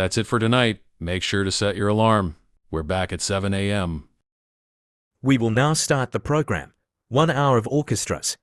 That's it for tonight. Make sure to set your alarm. We're back at 7 a.m. We will now start the program. 1 hour of orchestras,